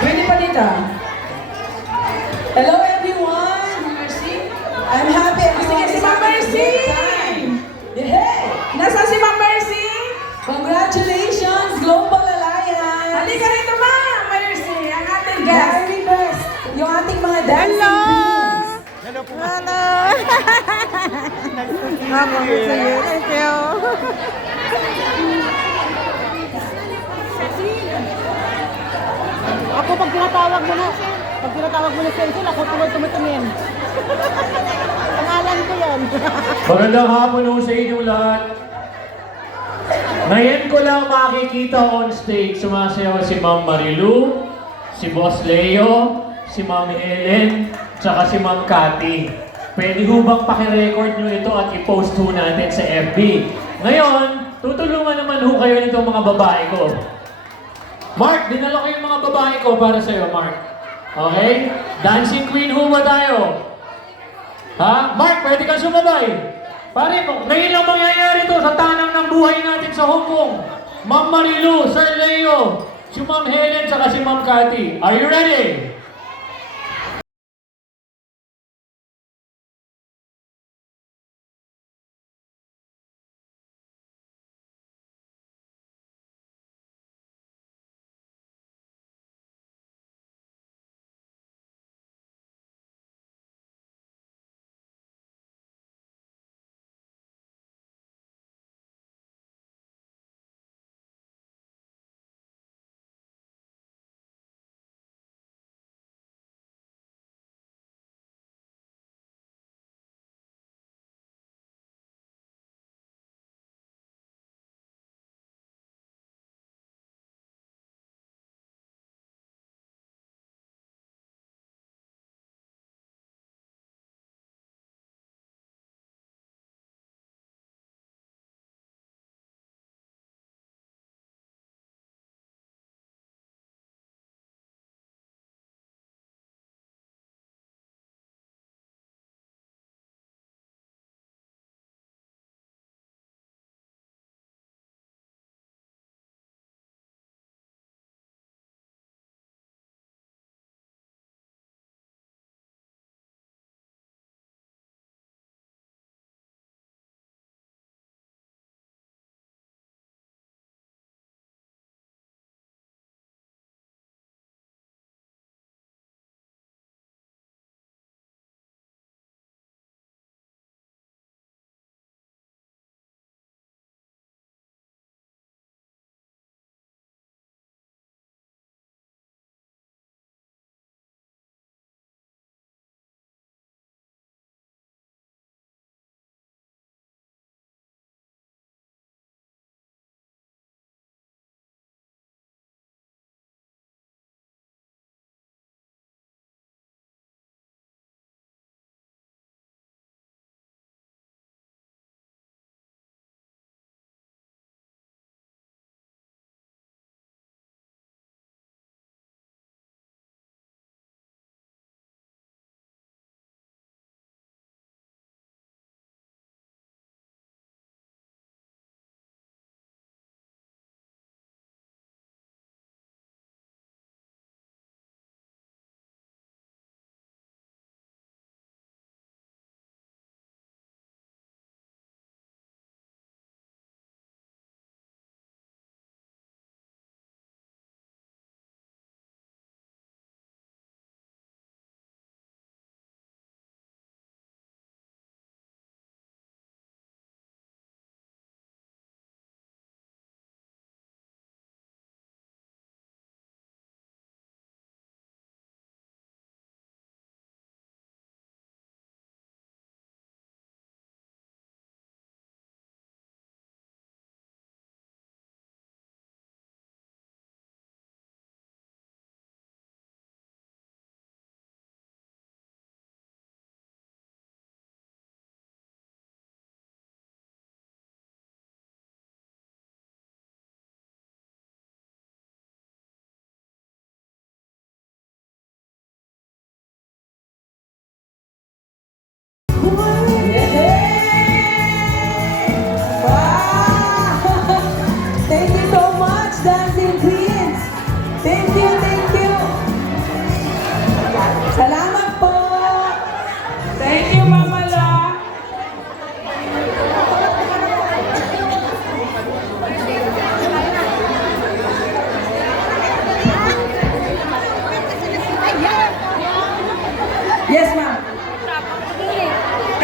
Pwede pa dito. Hello everyone! Mercy? I'm happy everyone Sige, si is Ma'am having a Mercy! great time. Hey! Nasa si Ma'am Mercy? Congratulations, Global Alliance! Halika rito, Ma'am Mercy, ang ating guest. Very best! Yung ating mga dancing Hello! queens. Hello! Mama, sa iyo. Thank you. Ako pag tinatawag mo na Cecil, ako tumitingin. Pangalan ko yan. Magandang hapon ho sa inyong lahat. Ngayon ko lang makikita on stage, sumasayaw si Ma'am Marilu, si Boss Leo, si Ma'am Helen, tsaka si Ma'am Cathy. Pwede ho bang pakirecord nyo ito at i-post ho natin sa FB? Ngayon, tutulungan naman ho kayo nitong mga babae ko. Mark, dinala ko yung mga babae ko para sa'yo, Mark. Okay? Dancing Queen ho ba tayo? Ha? Mark, pwede kang sumabay. Pare, ngayon lang mangyayari to sa tanang ng buhay natin sa Hong Kong. Ma'am Marilu, Sir Leo, si Ma'am Helen, saka si Ma'am Cathy. Are you ready?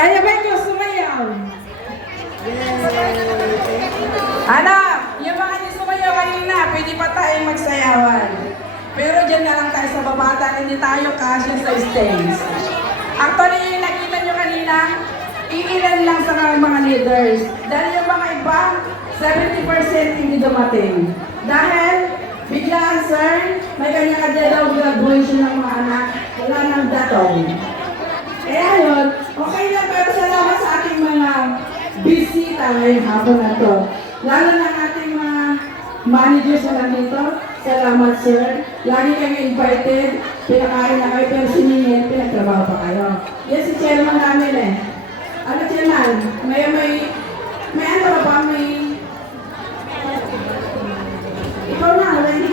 Kaya ba ito sumayaw? Ano, yung mga hindi sumayaw kanina, pwede pa tayong magsayawan. Pero dyan na lang tayo sa baba, dahil hindi tayo kasya sa stage. Actually, yung nakita nyo kanina, iilan lang sa mga leaders. Dahil yung mga iba, 70% hindi dumating. Dahil, biglaan sir, may kanya-kanya daw graduation ng mga anak, wala nang datong. Kaya yun, okay lang, pero salamat sa ating mga bisita ngayong hapon na to. Lalo na ang ating mga managers na nandito. Salamat sir. Lagi kayo invited. Pinakain na kayo, pero siningin, pinagtrabaho pa kayo. Yan si chairman namin eh.